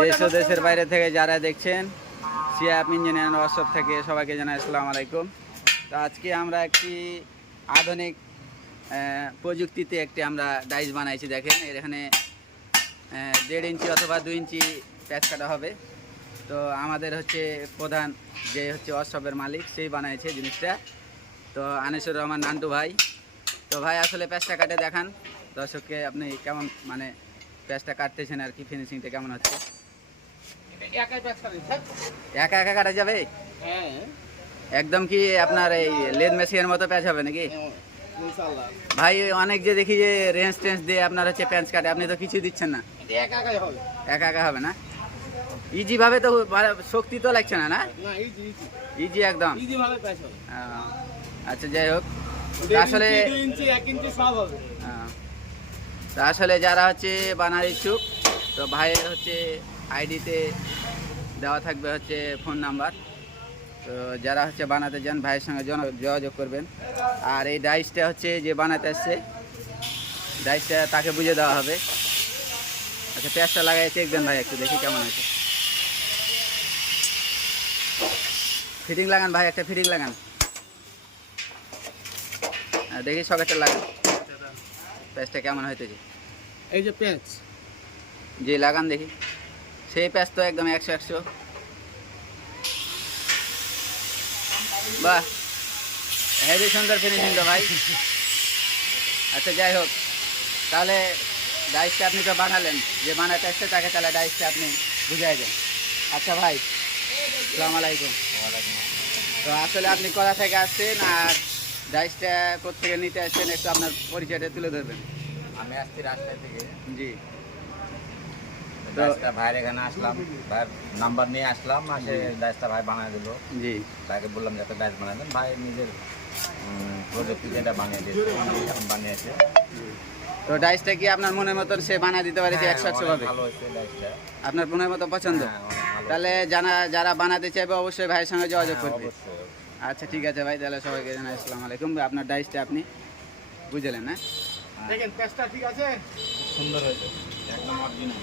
দেশ ও দেশের বাইরে থেকে যারা দেখছেন সিয়াপ ইঞ্জিনিয়ারিং ওয়ার্কশপ থেকে সবাইকে জানাই আসসালামু আলাইকুম। তো আজকে আমরা একটি আধুনিক প্রযুক্তিতে একটি আমরা ডাইস বানাইছি। দেখেন এখানে 1.5 ইঞ্চি অথবা 2 ইঞ্চি প্যাচ কাটা হবে। তো আমাদের হচ্ছে প্রধান যে হচ্ছে ওয়ার্কশপের মালিক সেই বানাইছে জিনিসটা। তো আনিসুর রহমান নান্টু ভাই। তো ভাই আসলে প্যাচটা কাটে দেখান দর্শককে, আপনি কেমন মানে প্যাচটা কাটতেছেন আর কি, ফিনিশিংটা কেমন হচ্ছে? একা একা কাটা যাবে? একদম কি আপনার এই লেদ মেশিনের মতো প্যাচ হবে নাকি? ভাই অনেক যে দেখি যে রেঞ্জ টেন্স দিয়ে আপনার হচ্ছে প্যাচ কাটে, আপনি তো কিছু দিচ্ছেন না। একা একা হবে না? ইজি ভাবে তো শক্তি তো লাগছে না, না ইজি একদম। আচ্ছা যাই হোক, আসলে আসলে যারা হচ্ছে বানার ইচ্ছুক তো ভাইয়ের হচ্ছে আইডিতে দেওয়া থাকবে হচ্ছে ফোন নাম্বার। তো যারা হচ্ছে বানাতে যান ভাইয়ের সঙ্গে যোগাযোগ করবেন। আর এই ডাইসটা হচ্ছে যে বানাতে আসছে ডাইসটা তাকে বুঝে দেওয়া হবে। আচ্ছা প্যাচটা লাগাই দেখবেন ভাই, একটু দেখি কেমন আছে। ফিটিং লাগান ভাই, একটা ফিটিং লাগান, দেখি সকেটটা লাগান, প্যাচটা কেমন হইতেছে। এই যে প্যাচ যে লাগান দেখি, সেই প্যাচ তো একদম 100 বাহ, হেভি সুন্দর ফিনিশিং তো ভাই। আচ্ছা যাই হোক, তাহলে ডাইসটা আপনি তো বানালেন, যে বানাতে আসছে তাকে তাহলে ডাইসটা আপনি বুঝাই দেন। আচ্ছা ভাই, আসসালামু আলাইকুম। তো আসলে আপনি কোথা থেকে আসছেন আর ডাইসটা কোথেকে নিতে আসছেন একটু আপনার পরিচয়টা তুলে ধরবেন। আমি আসছি রাজশাহী থেকে। জি, ডাইসটা ভাইয়ের এখানে আসলাম, ভাইয়ের নাম্বার নিয়ে আসলাম, আসে ডাইসটা ভাই বানিয়ে দিল। জি, ভাইকে বললাম যাতে ডাইস বানিয়ে দেন, ভাই নিজের প্রযুক্তি যেটা বানিয়ে দিয়েছে, এখন বানিয়েছে। তো ডাইসটা কি আপনার মনের মতন সে বানিয়ে দিতে পারে? 100 ভাবে ভালো হয়েছে ডাইসটা। আপনার মনের মতো পছন্দ? হ্যাঁ, অনেক ভালো। তাহলে যারা বানাতে চাইবে অবশ্যই ভাইয়ের সঙ্গে যোগাযোগ হ্যাঁ, করবে। অবশ্যই। আচ্ছা ঠিক আছে ভাই, তাহলে সবাইকে জানাই আসসালামু আলাইকুম। আপনার ডাইসটা আপনি বুঝলেন না? দেখেন প্যাচটা ঠিক আছে, সুন্দর হয়েছে, একদম অরিজিনাল।